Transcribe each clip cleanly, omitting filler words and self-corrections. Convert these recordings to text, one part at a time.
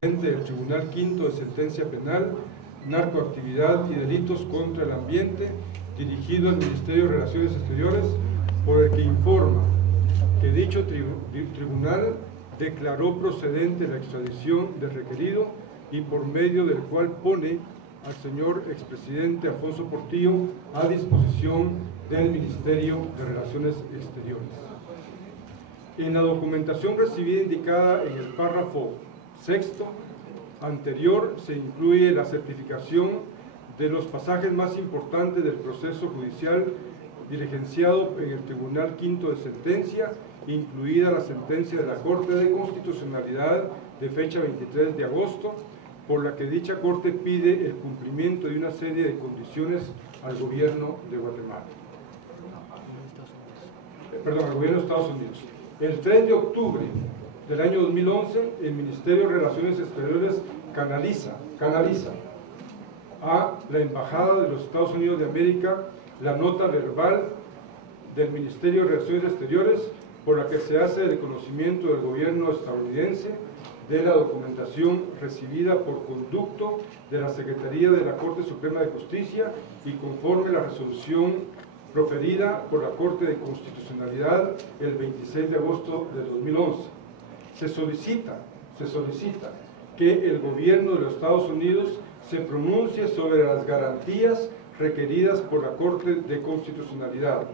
del Tribunal Quinto de Sentencia Penal, Narcoactividad y Delitos contra el Ambiente, dirigido al Ministerio de Relaciones Exteriores, por el que informa que dicho tribunal declaró procedente la extradición del requerido y por medio del cual pone al señor expresidente Alfonso Portillo a disposición del Ministerio de Relaciones Exteriores. En la documentación recibida indicada en el párrafo sexto anterior se incluye la certificación de los pasajes más importantes del proceso judicial diligenciado en el Tribunal Quinto de Sentencia, incluida la sentencia de la Corte de Constitucionalidad de fecha 23 de agosto, por la que dicha Corte pide el cumplimiento de una serie de condiciones al gobierno de Guatemala. Al gobierno de Estados Unidos. El 3 de octubre del año 2011, el Ministerio de Relaciones Exteriores canaliza a la Embajada de los Estados Unidos de América la nota verbal del Ministerio de Relaciones Exteriores por la que se hace el conocimiento del gobierno estadounidense de la documentación recibida por conducto de la Secretaría de la Corte Suprema de Justicia y conforme a la resolución proferida por la Corte de Constitucionalidad el 26 de agosto de 2011. Se solicita que el gobierno de los Estados Unidos se pronuncie sobre las garantías requeridas por la Corte de Constitucionalidad.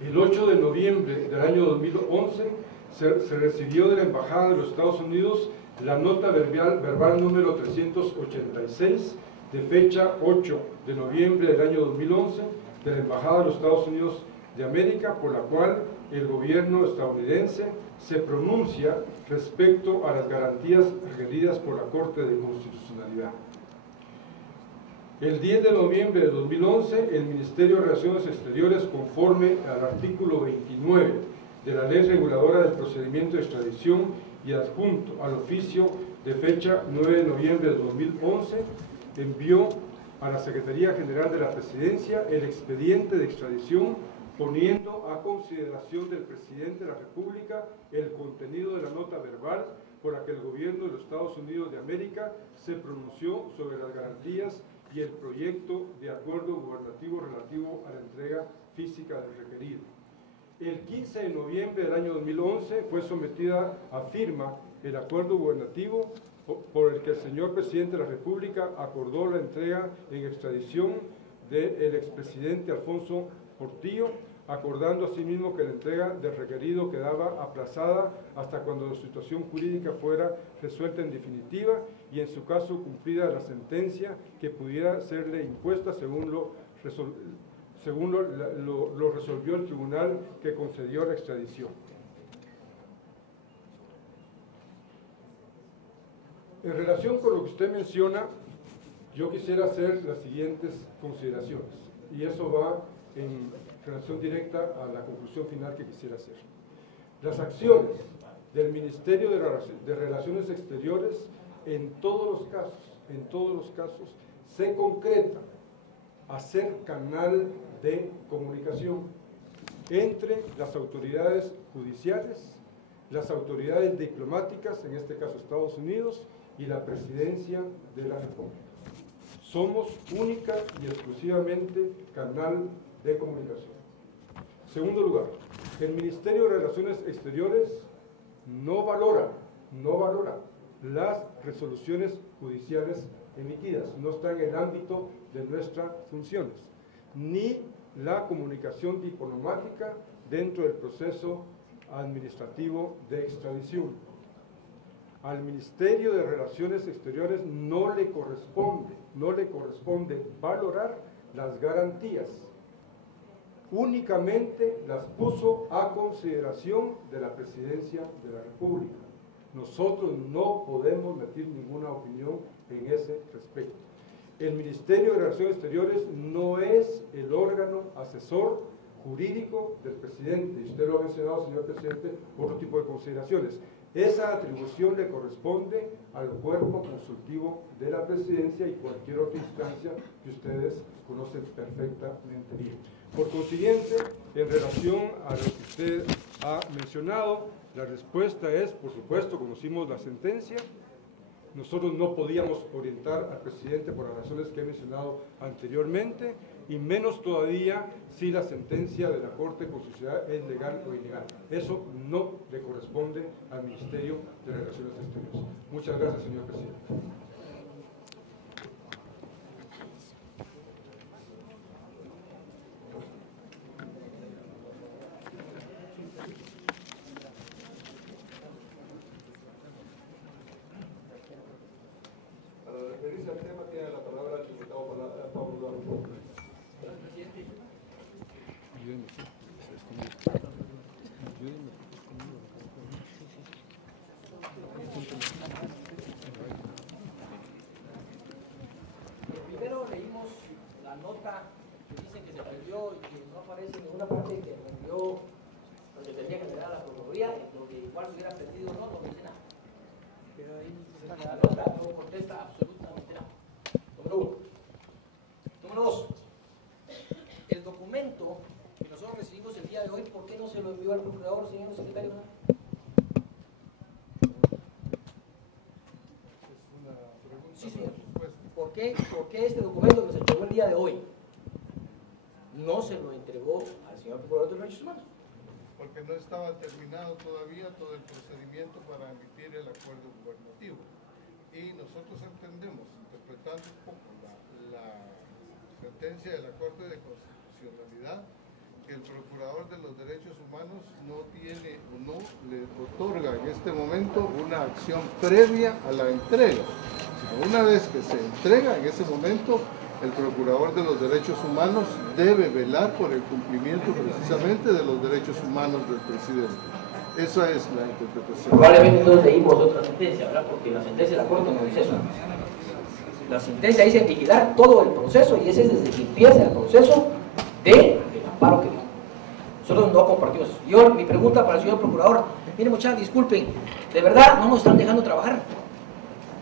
El 8 de noviembre del año 2011 se recibió de la Embajada de los Estados Unidos la nota verbal número 386 de fecha 8 de noviembre del año 2011 de la Embajada de los Estados Unidos de América, por la cual el gobierno estadounidense se pronuncia respecto a las garantías requeridas por la Corte de Constitucionalidad. El 10 de noviembre de 2011, el Ministerio de Relaciones Exteriores, conforme al artículo 29 de la Ley Reguladora del Procedimiento de Extradición y adjunto al oficio de fecha 9 de noviembre de 2011, envió a la Secretaría General de la Presidencia el expediente de extradición, poniendo a consideración del Presidente de la República el contenido de la nota verbal por la que el gobierno de los Estados Unidos de América se pronunció sobre las garantías y el proyecto de acuerdo gubernativo relativo a la entrega física del requerido. El 15 de noviembre del año 2011 fue sometida a firma el acuerdo gubernativo por el que el señor Presidente de la República acordó la entrega en extradición del expresidente Alfonso Portillo, acordando asimismo que la entrega del requerido quedaba aplazada hasta cuando la situación jurídica fuera resuelta en definitiva y en su caso cumplida la sentencia que pudiera serle impuesta según lo resolvió el tribunal que concedió la extradición. En relación con lo que usted menciona, yo quisiera hacer las siguientes consideraciones, y eso va en relación directa a la conclusión final que quisiera hacer. Las acciones del Ministerio de Relaciones Exteriores en todos los casos, se concretan a ser canal de comunicación entre las autoridades judiciales, las autoridades diplomáticas, en este caso Estados Unidos, y la Presidencia de la República. Somos única y exclusivamente canal de comunicación. Segundo lugar, el Ministerio de Relaciones Exteriores no valora las resoluciones judiciales emitidas, no está en el ámbito de nuestras funciones, ni la comunicación diplomática dentro del proceso administrativo de extradición. Al Ministerio de Relaciones Exteriores no le corresponde valorar las garantías, únicamente las puso a consideración de la Presidencia de la República. Nosotros no podemos emitir ninguna opinión en ese respecto. El Ministerio de Relaciones Exteriores no es el órgano asesor jurídico del presidente, y usted lo ha mencionado, señor presidente, por otro tipo de consideraciones. Esa atribución le corresponde al cuerpo consultivo de la presidencia y cualquier otra instancia que ustedes conocen perfectamente bien. Por consiguiente, en relación a lo que usted ha mencionado. La respuesta es, por supuesto, conocimos la sentencia. Nosotros no podíamos orientar al presidente por las razones que he mencionado anteriormente, y menos todavía si la sentencia de la Corte Constitucional es legal o ilegal. Eso no le corresponde al Ministerio de Relaciones Exteriores. Muchas gracias, señor presidente. Para referirse al tema, tiene la palabra el diputado Pablo Duarte. Gracias, presidente. Primero leímos la nota que dice que se perdió y que no aparece en ninguna parte que envió donde tenía que quedar la Procuraduría, lo que igual se hubiera perdido o no dice nada. La nota no contesta absolutamente nada. Número uno. Número dos. El documento que nosotros recibimos el día de hoy, ¿por qué no se lo envió al procurador, señor secretario? Sí, señor. ¿Por qué este documento que se entregó el día de hoy no se lo entregó al señor procurador de los derechos humanos? Porque no estaba terminado todavía todo el procedimiento para emitir el acuerdo gubernativo. Y nosotros entendemos, interpretando un poco la sentencia de la Corte de Constitucionalidad, que el Procurador de los Derechos Humanos no tiene o no le otorga en este momento una acción previa a la entrega, sino una vez que se entrega, en ese momento el Procurador de los Derechos Humanos debe velar por el cumplimiento precisamente de los derechos humanos del presidente. Esa es la interpretación. Probablemente entonces leímos otra sentencia, ¿verdad? Porque la sentencia de la Corte no dice eso. La sentencia dice vigilar todo el proceso, y ese es desde que empieza el proceso del amparo que dio. Nosotros no compartimos eso. Mi pregunta para el señor Procurador, mire, muchachos, disculpen, de verdad no nos están dejando trabajar.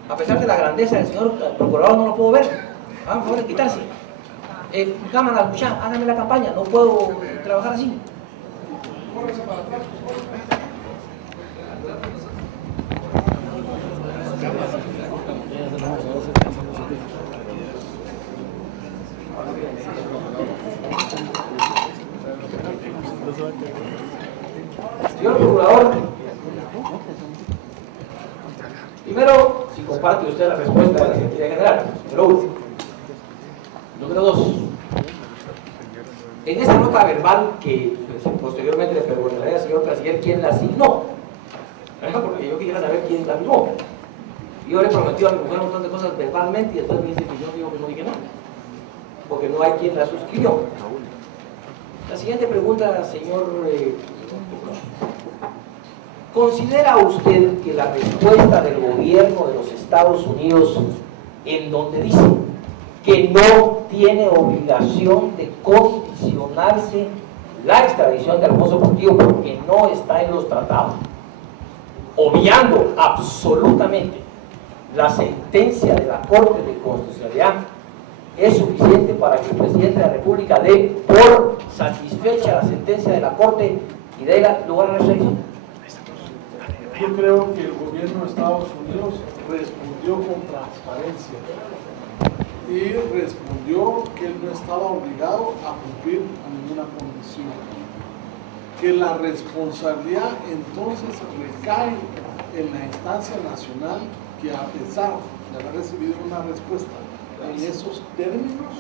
A pesar de la grandeza del señor Procurador, no lo puedo ver. Hagan favor de quitarse. Cámara, muchachos, háganme la campaña, no puedo trabajar así. Señor Procurador, primero, si comparte usted la respuesta de la Secretaría General, número uno. Número dos, en esta nota verbal que posteriormente le preguntaré al señor canciller quién la asignó, porque yo quisiera saber quién la asignó. Yo le he prometido a mi mujer un montón de cosas verbalmente y después me dice que yo digo que no dije nada, porque no hay quien la suscribió. La siguiente pregunta, señor, ¿considera usted que la respuesta del gobierno de los Estados Unidos, en donde dice que no tiene obligación de condicionarse la extradición de Alfonso Portillo porque no está en los tratados, obviando absolutamente la sentencia de la Corte de Constitucionalidad, es suficiente para que el presidente de la República dé por satisfecha la sentencia de la Corte y dé lugar a la extradición? Yo creo que el gobierno de Estados Unidos respondió con transparencia y respondió que él no estaba obligado a cumplir ninguna condición, que la responsabilidad entonces recae en la instancia nacional, que a pesar de haber recibido una respuesta en esos términos,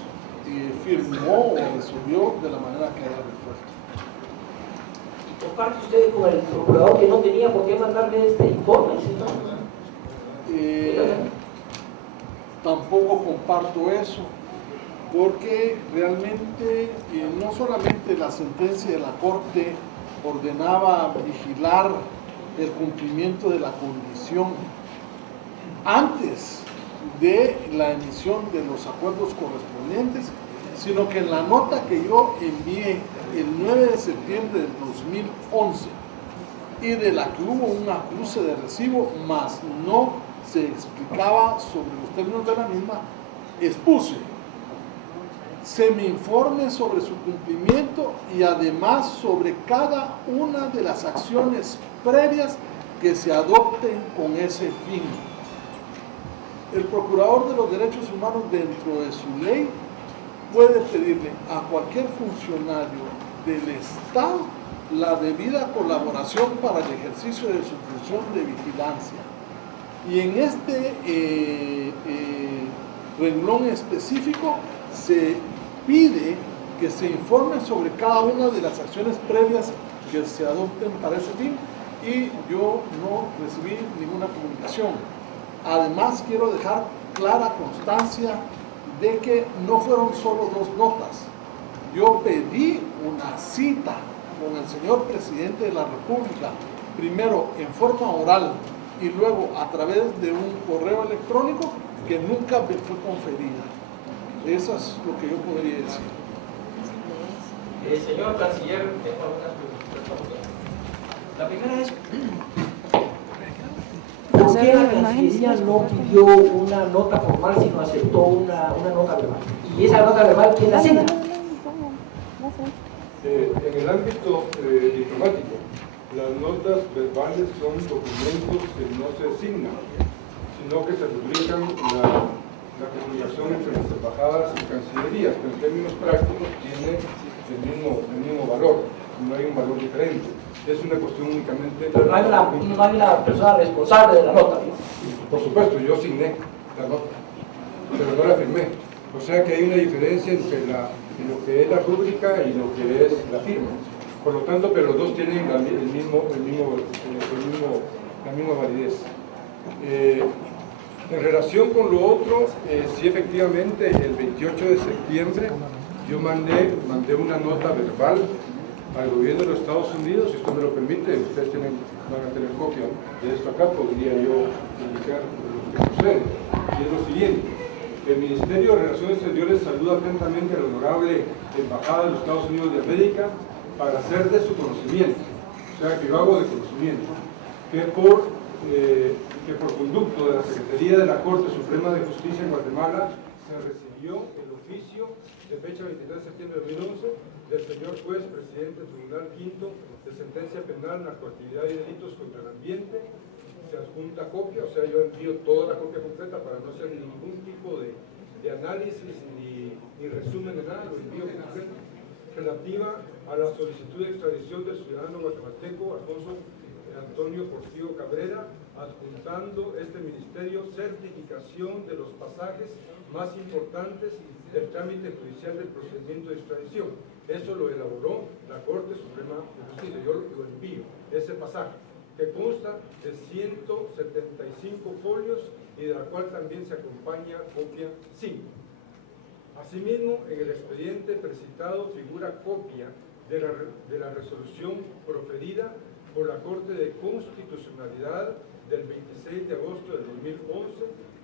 firmó o resolvió de la manera que haya resuelto. ¿Y comparte usted con el procurador que no tenía por qué mandarle este informe? Tampoco comparto eso, porque realmente no solamente la sentencia de la Corte ordenaba vigilar el cumplimiento de la condición antes de la emisión de los acuerdos correspondientes, sino que en la nota que yo envié el 9 de septiembre del 2011 y de la que hubo un acuse de recibo, más no se explicaba sobre los términos de la misma, expuse se me informe sobre su cumplimiento y además sobre cada una de las acciones previas que se adopten con ese fin. El Procurador de los Derechos Humanos, dentro de su ley, puede pedirle a cualquier funcionario del Estado la debida colaboración para el ejercicio de su función de vigilancia. Y en este renglón específico se pide que se informe sobre cada una de las acciones previas que se adopten para ese fin, y yo no recibí ninguna comunicación. Además, quiero dejar clara constancia de que no fueron solo 2 notas. Yo pedí una cita con el señor presidente de la República, primero en forma oral y luego a través de un correo electrónico, que nunca me fue conferida. Eso es lo que yo podría decir. Señor Canciller, tengo algunas preguntas. La primera es, ¿por qué la Cancillería no pidió una nota formal, sino aceptó una nota verbal? ¿Y esa nota verbal quién la asigna? En el ámbito diplomático, las notas verbales son documentos que no se asignan, sino que se rubrican la comunicación entre las embajadas y cancillerías, pero en términos prácticos tiene el mismo valor, no hay un valor diferente. Es una cuestión únicamente... Pero no hay una persona responsable de la nota, ¿no? Por supuesto, yo asigné la nota, pero no la firmé. O sea que hay una diferencia entre lo que es la rúbrica y lo que es la firma. Por lo tanto, pero los dos tienen la misma validez. En relación con lo otro, sí, efectivamente, el 28 de septiembre yo mandé una nota verbal al gobierno de los Estados Unidos. Si usted me lo permite, ustedes van a tener copia de esto acá, podría yo indicar lo que sucede. Y es lo siguiente: el Ministerio de Relaciones Exteriores saluda atentamente a la honorable Embajada de los Estados Unidos de América para hacer de su conocimiento, o sea que yo hago de conocimiento, que por conducto de la Secretaría de la Corte Suprema de Justicia en Guatemala se recibió el oficio de fecha 23 de septiembre de 2011 del señor juez presidente del Tribunal Quinto de sentencia penal, narcoactividad y delitos contra el ambiente. Se adjunta copia, o sea, yo envío toda la copia completa para no hacer ningún tipo de análisis ni resumen de nada, lo envío completo, relativa a la solicitud de extradición del ciudadano guatemalteco Alfonso Antonio Portillo Cabrera, adjuntando este ministerio certificación de los pasajes más importantes del trámite judicial del procedimiento de extradición. Eso lo elaboró la Corte Suprema de Justicia. Yo lo envío, ese pasaje, que consta de 175 folios y de la cual también se acompaña copia 5. Asimismo, en el expediente precitado figura copia de la resolución proferida por la Corte de Constitucionalidad del 26 de agosto del 2011,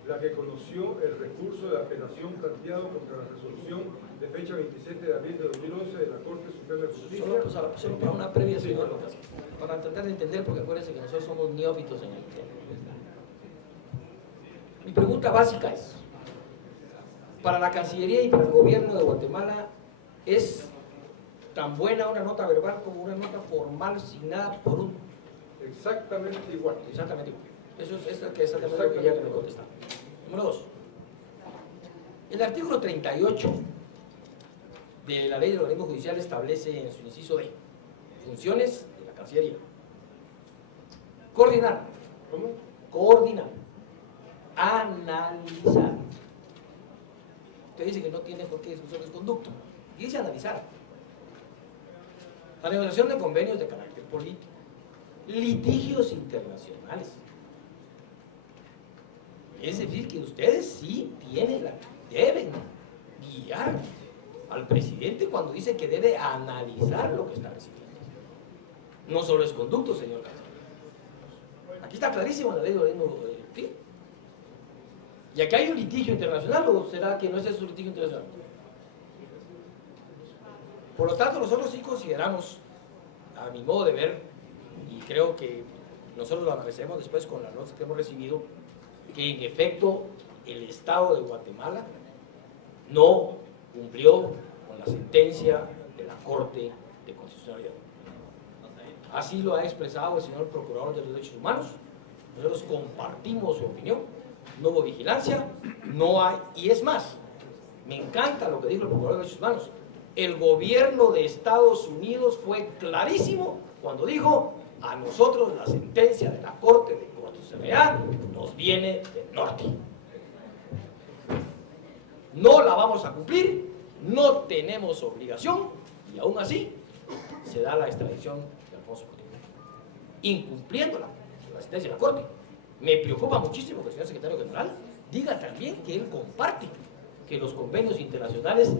la que conoció el recurso de apelación planteado contra la resolución de fecha 27 de abril de 2011 de la Corte Suprema de Justicia. Solo para una previa, señor López, para tratar de entender, porque acuérdense que nosotros somos neófitos en el tema. Mi pregunta básica es, para la Cancillería y para el gobierno de Guatemala, ¿es tan buena una nota verbal como una nota formal signada por un? Exactamente igual. Exactamente igual. Eso es lo que ya me contestaron. Número 2. El artículo 38 de la Ley de Organismo Judicial establece en su inciso D funciones de la Cancillería: coordinar. ¿Cómo? Coordinar. Analizar. Usted dice que no tiene por qué discusión de conducto. Dice analizar. La negociación de convenios de carácter político. Litigios internacionales. Es decir, que ustedes sí deben guiar al presidente cuando dice que debe analizar lo que está recibiendo. No solo es conducto, señor Canciller. Aquí está clarísimo en la ley de organismo. Y aquí hay un litigio internacional, ¿o será que no es ese un litigio internacional? Por lo tanto, nosotros sí consideramos, a mi modo de ver, y creo que nosotros lo analicemos después con las notas que hemos recibido, que en efecto el Estado de Guatemala no cumplió con la sentencia de la Corte de Constitucionalidad. Así lo ha expresado el señor Procurador de los Derechos Humanos. Nosotros compartimos su opinión. No hubo vigilancia, no hay, y es más, me encanta lo que dijo el Procurador de Derechos Humanos. El gobierno de Estados Unidos fue clarísimo cuando dijo: a nosotros la sentencia de la Corte de Constitucionalidad nos viene del norte. No la vamos a cumplir, no tenemos obligación, y aún así se da la extradición de Alfonso Coutinho, incumpliendo la sentencia de la Corte. Me preocupa muchísimo que el señor secretario general diga también que él comparte que los convenios internacionales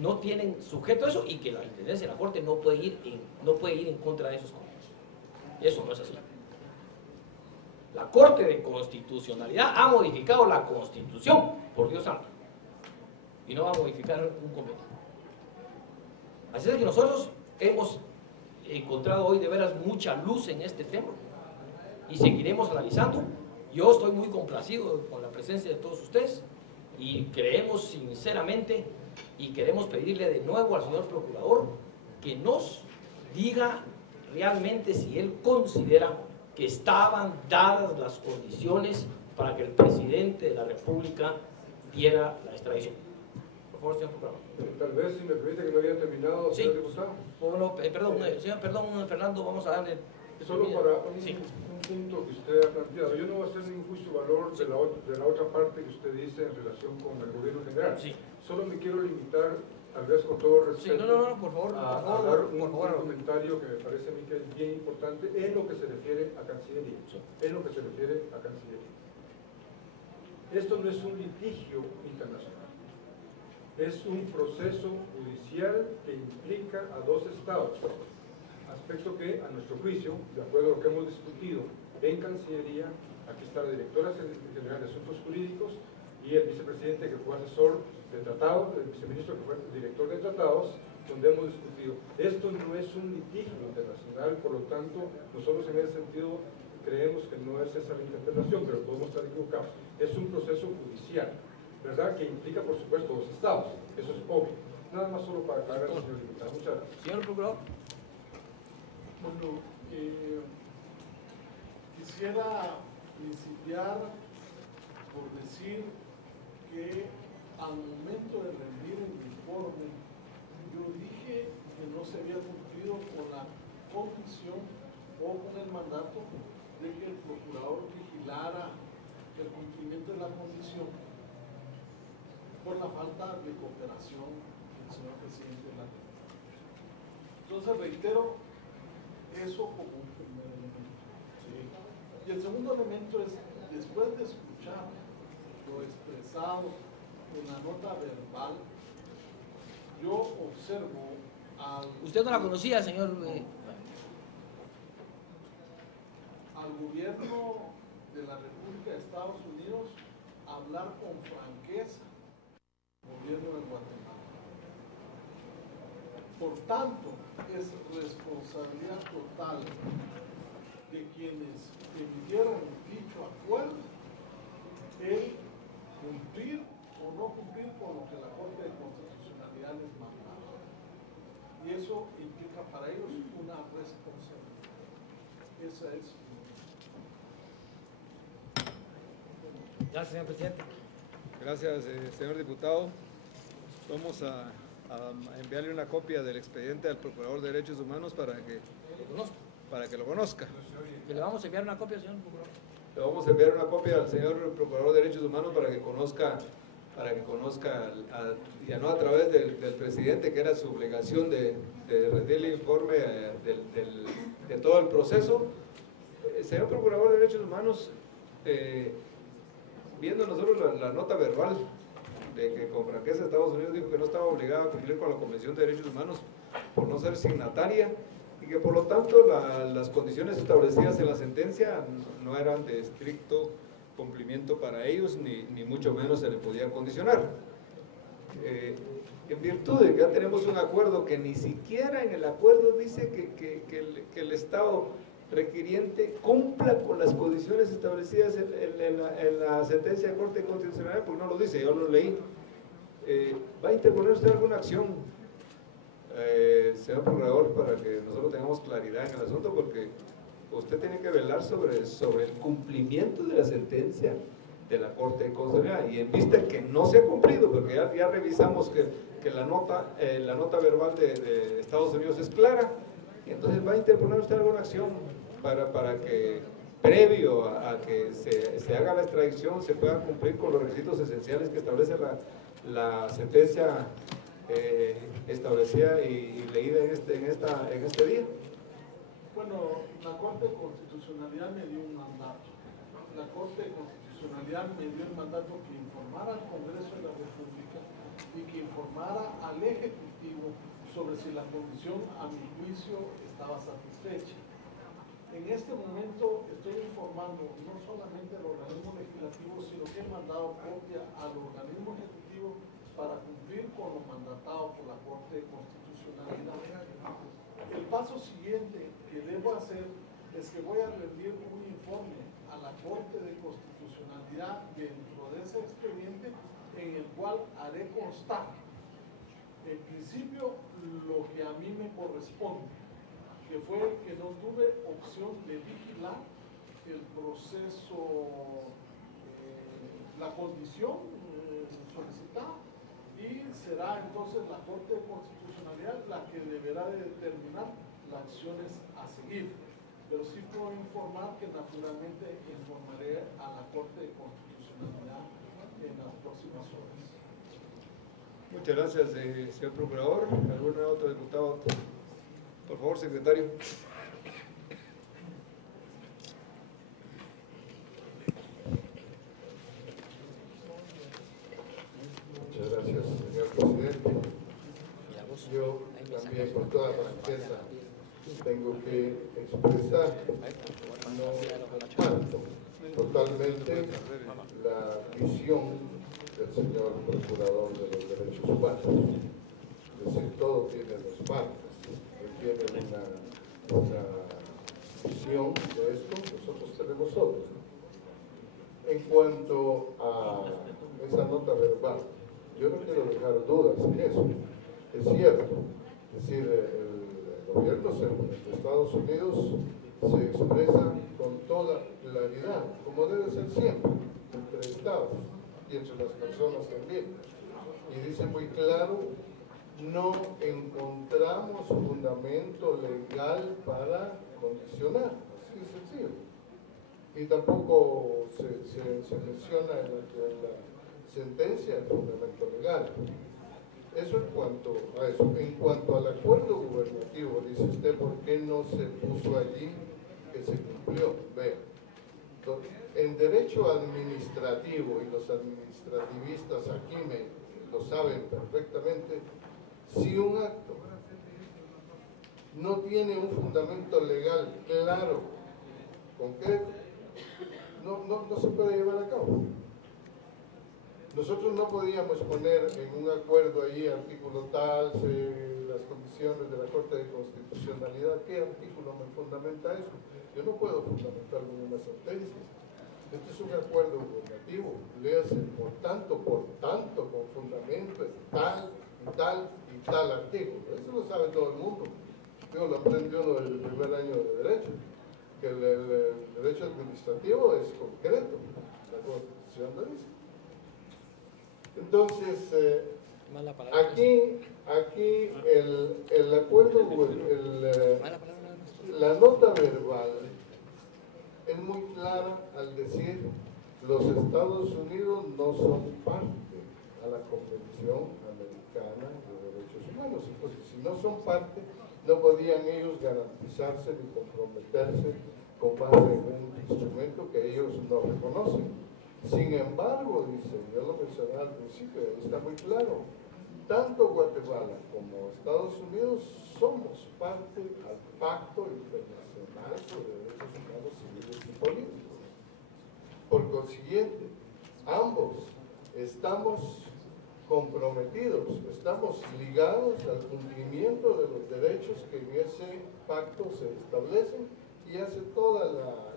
no tienen sujeto a eso y que la intendencia de la Corte no puede ir en contra de esos convenios. Eso no es así. La Corte de Constitucionalidad ha modificado la Constitución, por Dios santo, y no va a modificar un convenio. Así es que nosotros hemos encontrado hoy de veras mucha luz en este tema y seguiremos analizando. Yo estoy muy complacido con la presencia de todos ustedes y creemos sinceramente y queremos pedirle de nuevo al señor Procurador que nos diga realmente si él considera que estaban dadas las condiciones para que el presidente de la República diera la extradición. Por favor, señor Procurador. Tal vez, si me permite, que no había terminado, Sí. señor diputado. Perdón, Fernando, vamos a darle... Solo para Sí. un punto que usted ha planteado. Yo no voy a hacer ningún juicio de valor de la otra parte que usted dice en relación con el gobierno general. Sí. Solo me quiero limitar, tal vez con todo Sí, respeto, no, por favor, a dar un comentario que me parece a mí que es bien importante en lo que se refiere a Cancillería. Sí. En lo que se refiere a Cancillería. Esto no es un litigio internacional. Es un proceso judicial que implica a dos estados. Aspecto que, a nuestro juicio, de acuerdo a lo que hemos discutido en Cancillería, aquí está la directora general de Asuntos Jurídicos y el vicepresidente que fue asesor de tratados, el viceministro que fue director de tratados, donde hemos discutido. Esto no es un litigio internacional, por lo tanto, nosotros en ese sentido creemos que no es esa la interpretación, pero podemos estar equivocados. Es un proceso judicial, ¿verdad?, que implica, por supuesto, dos estados. Eso es obvio. Nada más solo para aclarar, señor diputado. Muchas gracias. Señor Procurador. Bueno, quisiera principiar por decir que al momento de rendir el informe, yo dije que no se había cumplido con la condición o con el mandato de que el procurador vigilara el cumplimiento de la condición por la falta de cooperación del señor presidente de la República. Entonces reitero eso como un primer elemento. ¿Sí? Y el segundo elemento es, después de escuchar lo expresado en la nota verbal, yo observo al... ¿Usted no la conocía, señor? Al gobierno de la República de Estados Unidos hablar con franqueza al gobierno de Guatemala. Por tanto, es responsabilidad total de quienes emitieron dicho acuerdo el cumplir o no cumplir con lo que la Corte de Constitucionalidad les mandaba. Y eso implica para ellos una responsabilidad. Esa es. Gracias, señor presidente. Gracias, señor diputado. Vamos a enviarle una copia del expediente al Procurador de Derechos Humanos para que lo conozca. ¿Que le vamos a enviar una copia, señor Procurador? Le vamos a enviar una copia al señor Procurador de Derechos Humanos para que conozca, ya no a través del presidente, que era su obligación de rendirle informe de todo el proceso. Señor Procurador de Derechos Humanos, viendo nosotros la nota verbal de que con franqueza Estados Unidos dijo que no estaba obligado a cumplir con la Convención de Derechos Humanos por no ser signataria y que por lo tanto las condiciones establecidas en la sentencia no eran de estricto cumplimiento para ellos, ni mucho menos se le podía condicionar. En virtud de que ya tenemos un acuerdo que ni siquiera en el acuerdo dice que el Estado requiriente cumpla con las condiciones establecidas en la sentencia de Corte Constitucional, porque no lo dice, yo lo leí. ¿Va a interponer usted alguna acción, señor procurador, para que nosotros tengamos claridad en el asunto? Porque usted tiene que velar sobre el cumplimiento de la sentencia de la Corte de Constitucionalidad, y en vista que no se ha cumplido, porque ya revisamos que la nota verbal de Estados Unidos es clara. Entonces, ¿va a interponer usted alguna acción para que, previo a que se haga la extradición, se pueda cumplir con los requisitos esenciales que establece la sentencia establecida y leída en este día? Bueno, la Corte de Constitucionalidad me dio un mandato. La Corte de Constitucionalidad me dio el mandato que informara al Congreso de la República y que informara al Ejecutivo sobre si la condición, a mi juicio, estaba satisfecha. En este momento estoy informando no solamente al organismo legislativo, sino que he mandado copia al organismo ejecutivo para cumplir con lo mandatado por la Corte de Constitucionalidad. El paso siguiente que debo hacer es que voy a rendir un informe a la Corte de Constitucionalidad dentro de ese expediente, en el cual haré constar, en principio, lo que a mí me corresponde, que fue que no tuve opción de vigilar el proceso, la condición solicitada, y será entonces la Corte de Constitucionalidad la que deberá de determinar las acciones a seguir. Pero sí puedo informar que naturalmente informaré a la Corte de Constitucionalidad en las próximas horas. Muchas gracias, señor procurador. ¿Algún otro diputado? Por favor, secretario. Muchas gracias, señor presidente. Yo también, con toda franqueza, tengo que expresar, no comparto totalmente la visión del señor procurador de los derechos humanos. Es decir, todo tiene dos partes. Él tiene una visión de esto, nosotros tenemos otra. En cuanto a esa nota verbal, yo no quiero dejar dudas en eso. Es cierto, es decir, el gobierno de Estados Unidos se expresa con toda claridad, como debe ser siempre, entre Estados y entre las personas también. Y dice muy claro, no encontramos fundamento legal para condicionar, así de sencillo. Y tampoco se menciona en la sentencia el fundamento legal. Eso en cuanto a eso. En cuanto al acuerdo gubernativo, dice usted, ¿por qué no se puso allí que se cumplió? Vea, en derecho administrativo, y los administrativistas aquí lo saben perfectamente, si un acto no tiene un fundamento legal claro, concreto, no se puede llevar a cabo. Nosotros no podíamos poner en un acuerdo ahí artículo tal, las condiciones de la Corte de Constitucionalidad. ¿Qué artículo me fundamenta eso? Yo no puedo fundamentarlo en una sentencia. Este es un acuerdo gubernativo, léase por tanto, con fundamento en tal y tal y tal artículo. Eso lo sabe todo el mundo. Lo aprendió uno del primer año de Derecho, que el derecho administrativo es concreto, la Constitución lo dice. Entonces, aquí el acuerdo, la nota verbal es muy clara al decir los Estados Unidos no son parte a la Convención Americana de Derechos Humanos. Entonces, si no son parte, no podían ellos garantizarse ni comprometerse con base en un instrumento que ellos no reconocen. Sin embargo, dice, yo lo mencioné al principio, está muy claro, tanto Guatemala como Estados Unidos somos parte al Pacto Internacional sobre Derechos Humanos Civiles y Políticos. Por consiguiente, ambos estamos comprometidos, estamos ligados al cumplimiento de los derechos que en ese pacto se establecen, y hace toda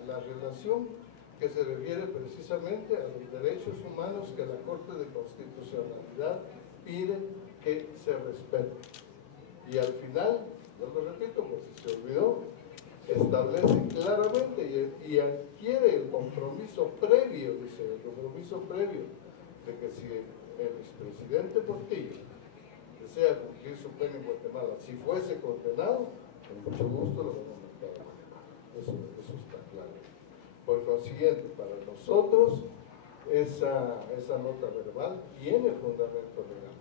la relación que se refiere precisamente a los derechos humanos que la Corte de Constitucionalidad pide que se respete. Y al final, yo lo repito, por si se olvidó, establece claramente y adquiere el compromiso previo, dice, el compromiso previo de que si el expresidente Portillo desea cumplir su pena en Guatemala, si fuese condenado, con mucho gusto lo vamos a marcar. Eso está claro. Por consiguiente, para nosotros, esa nota verbal tiene fundamento legal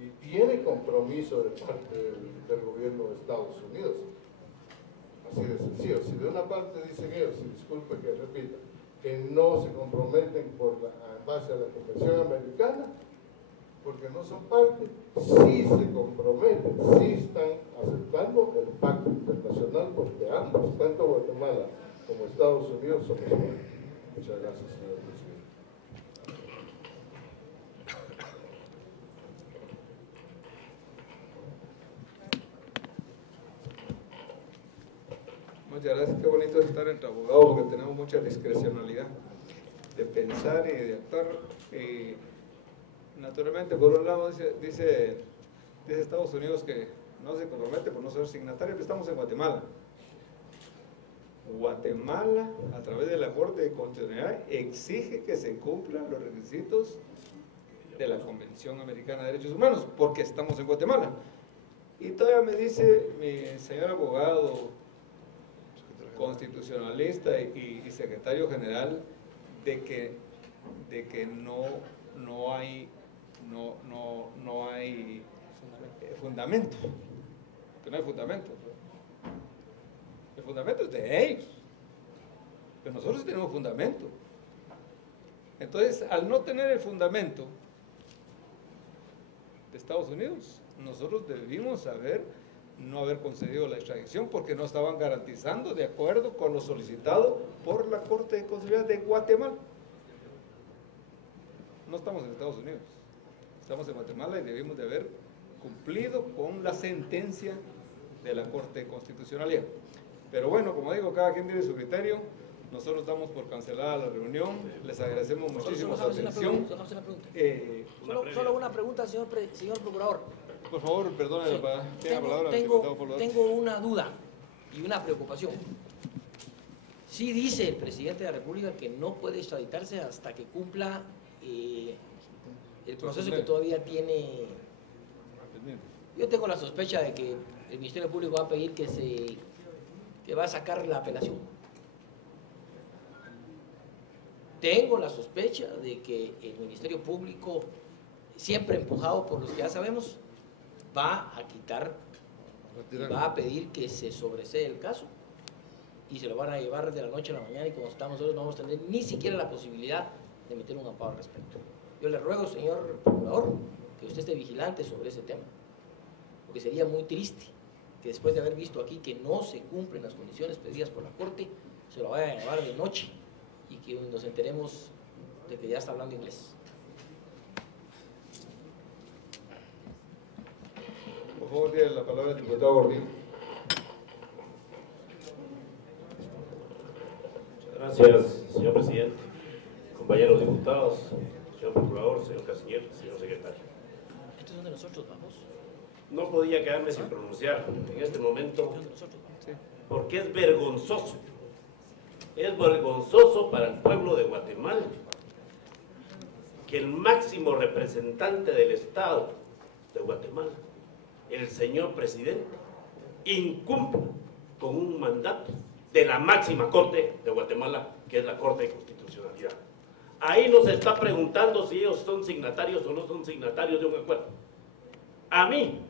y tiene compromiso de parte del gobierno de Estados Unidos. Así de sencillo. Si de una parte dicen ellos, y disculpe que repita, que no se comprometen en base a la Convención Americana, porque no son parte, sí se comprometen, sí están aceptando el pacto internacional, porque ambos, tanto Guatemala como Estados Unidos, somos parte. Muchas gracias, señor presidente. Muchas gracias, qué bonito es estar entre abogados porque tenemos mucha discrecionalidad de pensar y de actuar. Naturalmente, por un lado, dice Estados Unidos que no se compromete por no ser signatario, que estamos en Guatemala. Guatemala, a través de la Corte de Constitucionalidad, exige que se cumplan los requisitos de la Convención Americana de Derechos Humanos, porque estamos en Guatemala. Y todavía me dice mi señor abogado constitucionalista y secretario general de que no hay fundamento, que no hay fundamento. El fundamento es de ellos, pero nosotros tenemos fundamento. Entonces, al no tener el fundamento de Estados Unidos, nosotros debimos no haber concedido la extradición porque no estaban garantizando de acuerdo con lo solicitado por la Corte de Constitucionalidad de Guatemala. No estamos en Estados Unidos, estamos en Guatemala y debimos de haber cumplido con la sentencia de la Corte de Constitucionalidad. Pero bueno, como digo, cada quien tiene su criterio. Nosotros damos por cancelada la reunión. Les agradecemos muchísimo su atención. Solo una pregunta, señor procurador. Por favor, perdone la palabra. Tengo una duda y una preocupación. Sí dice el presidente de la República que no puede extraditarse hasta que cumpla el proceso que todavía tiene. Yo tengo la sospecha de que el Ministerio Público va a pedir que va a sacar la apelación. Tengo la sospecha de que el Ministerio Público, siempre empujado por los que ya sabemos, va a quitar, va a pedir que se sobresee el caso y se lo van a llevar de la noche a la mañana y como estamos nosotros no vamos a tener ni siquiera la posibilidad de meter un amparo al respecto. Yo le ruego, señor procurador, que usted esté vigilante sobre ese tema, porque sería muy triste que después de haber visto aquí que no se cumplen las condiciones pedidas por la Corte, se lo vaya a llevar de noche y que nos enteremos de que ya está hablando inglés. Por favor, tiene la palabra el diputado Gordillo. Gracias, señor presidente, compañeros diputados, señor procurador, señor canciller, señor secretario. ¿Estos son de nosotros, vamos? No podía quedarme sin pronunciar en este momento porque es vergonzoso. Es vergonzoso para el pueblo de Guatemala que el máximo representante del Estado de Guatemala, el señor presidente, incumpla con un mandato de la máxima Corte de Guatemala, que es la Corte de Constitucionalidad. Ahí nos está preguntando si ellos son signatarios o no son signatarios de un acuerdo. A mí,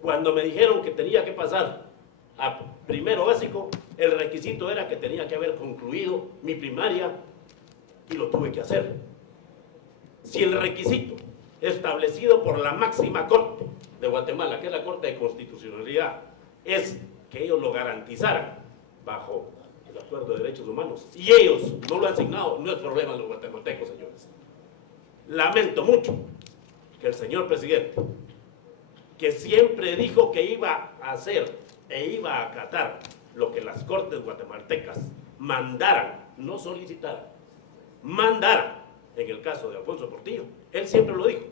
cuando me dijeron que tenía que pasar a primero básico, el requisito era que tenía que haber concluido mi primaria y lo tuve que hacer. Si el requisito establecido por la máxima Corte de Guatemala, que es la Corte de Constitucionalidad, es que ellos lo garantizaran bajo el Acuerdo de Derechos Humanos, y ellos no lo han asignado, no es problema de los guatemaltecos, señores. Lamento mucho que el señor presidente, que siempre dijo que iba a hacer e iba a acatar lo que las Cortes guatemaltecas mandaran, no solicitaran, mandaran en el caso de Alfonso Portillo, él siempre lo dijo.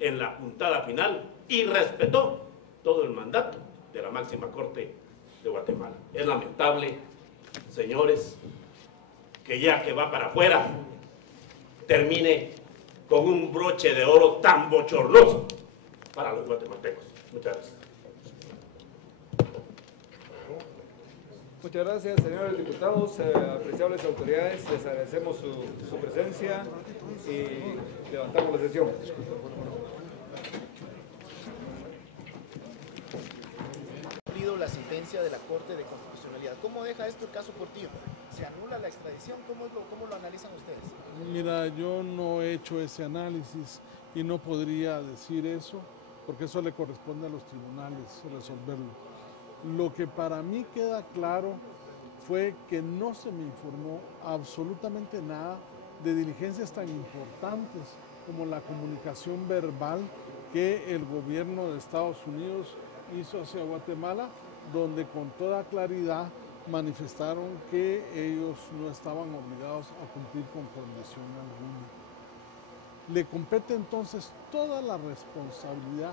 en la puntada final y respetó todo el mandato de la máxima corte de Guatemala. Es lamentable, señores, que ya que va para afuera termine con un broche de oro tan bochornoso para los guatemaltecos. Muchas gracias. Muchas gracias, señores diputados, apreciables autoridades, les agradecemos su presencia y levantamos la sesión. La sentencia de la Corte de Constitucionalidad. ¿Cómo deja esto el caso Portillo? ¿Se anula la extradición? ¿Cómo lo analizan ustedes? Mira, yo no he hecho ese análisis y no podría decir eso, porque eso le corresponde a los tribunales resolverlo. Lo que para mí queda claro fue que no se me informó absolutamente nada de diligencias tan importantes como la comunicación verbal que el gobierno de Estados Unidos hizo hacia Guatemala, donde con toda claridad manifestaron que ellos no estaban obligados a cumplir con condición alguna. Le compete entonces toda la responsabilidad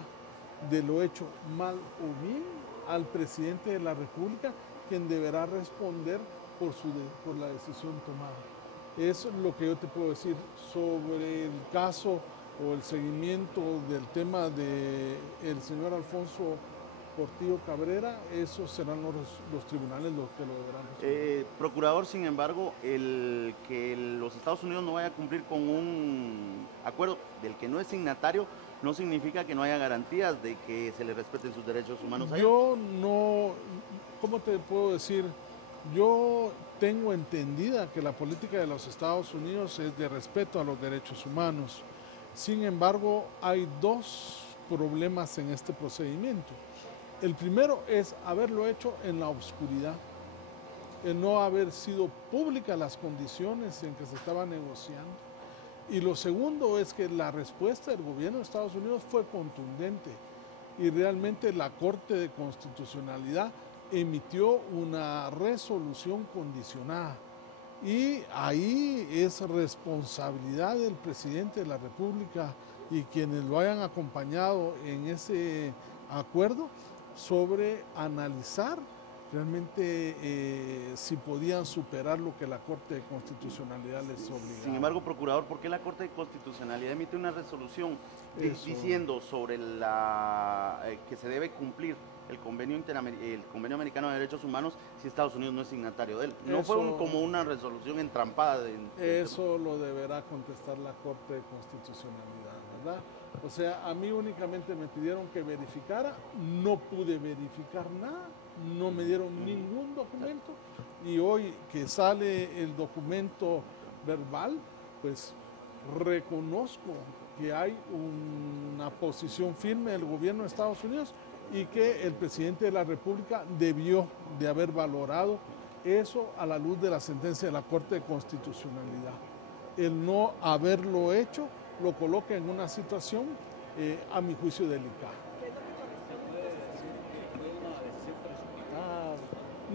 de lo hecho mal o bien al presidente de la República, quien deberá responder por la decisión tomada. Es lo que yo te puedo decir sobre el caso o el seguimiento del tema del señor Alfonso Portillo Cabrera. Esos serán los tribunales los que lo deberán resolver. Procurador, sin embargo, el que los Estados Unidos no vaya a cumplir con un acuerdo del que no es signatario no significa que no haya garantías de que se le respeten sus derechos humanos allá. Yo no, ¿cómo te puedo decir? Yo tengo entendida que la política de los Estados Unidos es de respeto a los derechos humanos. Sin embargo, hay dos problemas en este procedimiento. El primero es haberlo hecho en la oscuridad, el no haber sido públicas las condiciones en que se estaba negociando. Y lo segundo es que la respuesta del gobierno de Estados Unidos fue contundente y realmente la Corte de Constitucionalidad emitió una resolución condicionada. Y ahí es responsabilidad del presidente de la República y quienes lo hayan acompañado en ese acuerdo sobre analizar realmente si podían superar lo que la Corte de Constitucionalidad les obligaba. Sin embargo, Procurador, ¿por qué la Corte de Constitucionalidad emite una resolución diciendo sobre que se debe cumplir el convenio americano de derechos humanos si Estados Unidos no es signatario de él? ¿No fue como una resolución entrampada? Eso lo deberá contestar la Corte de Constitucionalidad, ¿verdad? O sea, a mí únicamente me pidieron que verificara, no pude verificar nada, no me dieron ningún documento y hoy que sale el documento verbal, pues reconozco que hay una posición firme del gobierno de Estados Unidos y que el presidente de la República debió de haber valorado eso a la luz de la sentencia de la Corte de Constitucionalidad. El no haberlo hecho lo coloca en una situación, a mi juicio, delicada.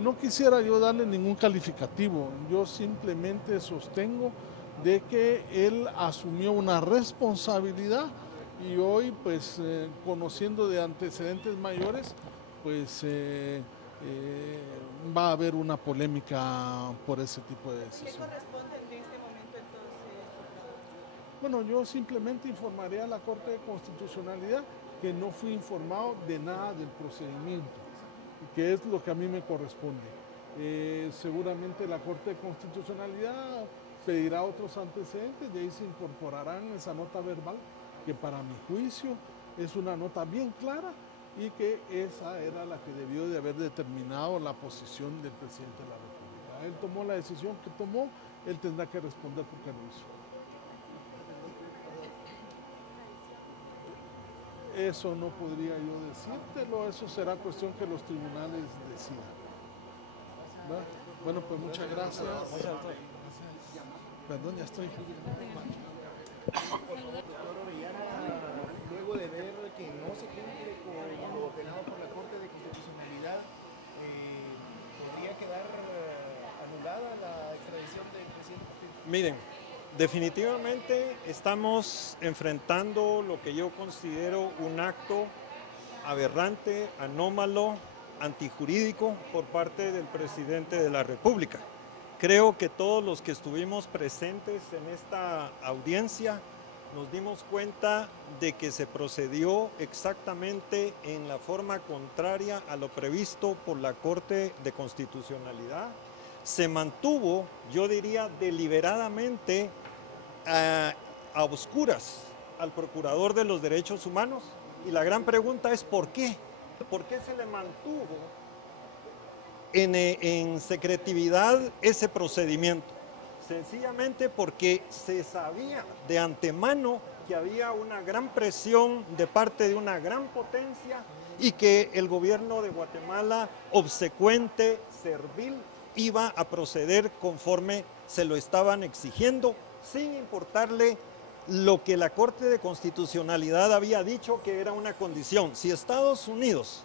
No quisiera yo darle ningún calificativo, yo simplemente sostengo de que él asumió una responsabilidad y hoy, pues, conociendo de antecedentes mayores, pues va a haber una polémica por ese tipo de decisión. ¿Qué corresponde en este momento entonces? Bueno, yo simplemente informaré a la Corte de Constitucionalidad que no fui informado de nada del procedimiento, que es lo que a mí me corresponde. Seguramente la Corte de Constitucionalidad pedirá otros antecedentes y ahí se incorporarán esa nota verbal, que para mi juicio es una nota bien clara y que esa era la que debió de haber determinado la posición del presidente de la República. Él tomó la decisión que tomó, él tendrá que responder por qué lo hizo. Eso no podría yo decírtelo, eso será cuestión que los tribunales decidan. ¿Va? Bueno, pues muchas gracias. Perdón, ya estoy. Luego de ver que no se cumple con lo ordenado por la Corte de Constitucionalidad, ¿podría quedar anulada la extradición del presidente Portillo? Miren, definitivamente estamos enfrentando lo que yo considero un acto aberrante, anómalo, antijurídico por parte del presidente de la República. Creo que todos los que estuvimos presentes en esta audiencia nos dimos cuenta de que se procedió exactamente en la forma contraria a lo previsto por la Corte de Constitucionalidad. Se mantuvo, yo diría, deliberadamente a oscuras al Procurador de los Derechos Humanos, y la gran pregunta es ¿por qué? ¿Por qué se le mantuvo en secretividad ese procedimiento? Sencillamente porque se sabía de antemano que había una gran presión de parte de una gran potencia y que el gobierno de Guatemala, obsecuente, servil, iba a proceder conforme se lo estaban exigiendo, sin importarle lo que la Corte de Constitucionalidad había dicho que era una condición. Si Estados Unidos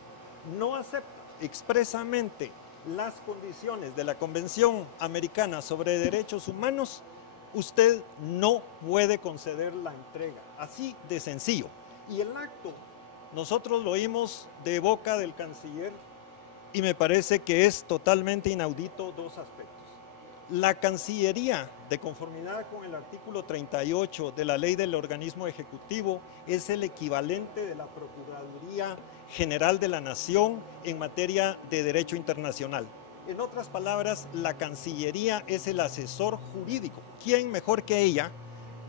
no acepta expresamente las condiciones de la Convención Americana sobre Derechos Humanos, usted no puede conceder la entrega. Así de sencillo. Y el acto, nosotros lo oímos de boca del canciller y me parece que es totalmente inaudito dos aspectos. La Cancillería, de conformidad con el artículo 38 de la Ley del Organismo Ejecutivo, es el equivalente de la Procuraduría General de la Nación en materia de derecho internacional. En otras palabras, la Cancillería es el asesor jurídico. ¿Quién mejor que ella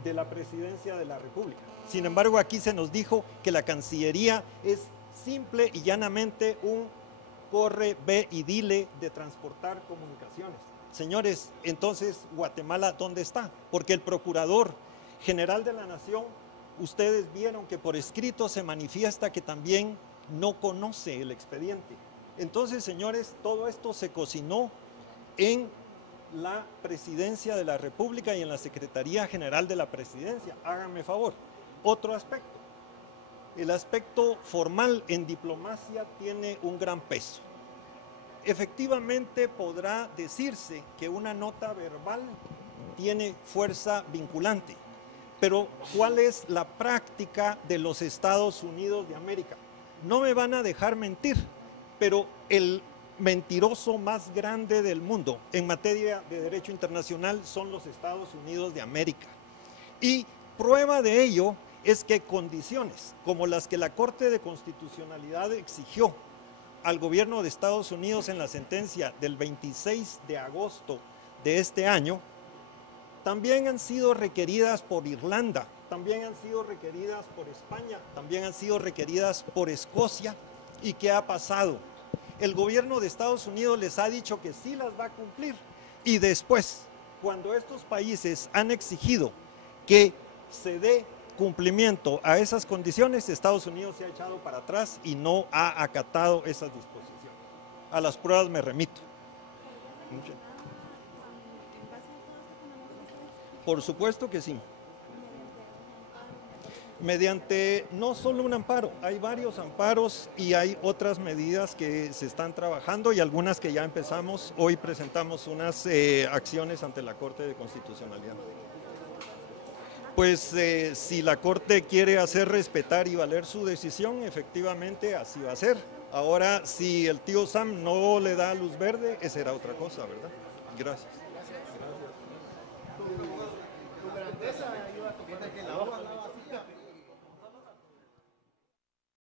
de la Presidencia de la República? Sin embargo, aquí se nos dijo que la Cancillería es simple y llanamente un corre, ve y dile de transportar comunicaciones. Señores, entonces, Guatemala, ¿dónde está? Porque el Procurador General de la Nación, ustedes vieron que por escrito se manifiesta que también no conoce el expediente. Entonces, señores, todo esto se cocinó en la Presidencia de la República y en la Secretaría General de la Presidencia. Háganme favor. Otro aspecto. El aspecto formal en diplomacia tiene un gran peso. Efectivamente podrá decirse que una nota verbal tiene fuerza vinculante, pero ¿cuál es la práctica de los Estados Unidos de América? No me van a dejar mentir, pero el mentiroso más grande del mundo en materia de derecho internacional son los Estados Unidos de América. Y prueba de ello es que condiciones como las que la Corte de Constitucionalidad exigió al gobierno de Estados Unidos en la sentencia del 26 de agosto de este año, también han sido requeridas por Irlanda, también han sido requeridas por España, también han sido requeridas por Escocia. ¿Y qué ha pasado? El gobierno de Estados Unidos les ha dicho que sí las va a cumplir, y después, cuando estos países han exigido que se dé cumplimiento a esas condiciones, Estados Unidos se ha echado para atrás y no ha acatado esas disposiciones. A las pruebas me remito. Por supuesto que sí. Mediante no solo un amparo, hay varios amparos y hay otras medidas que se están trabajando y algunas que ya empezamos. Hoy presentamos unas acciones ante la Corte de Constitucionalidad. Pues si la Corte quiere hacer respetar y valer su decisión, efectivamente así va a ser. Ahora, si el tío Sam no le da luz verde, esa será otra cosa, ¿verdad? Gracias. Tu grandeza ayuda a tomar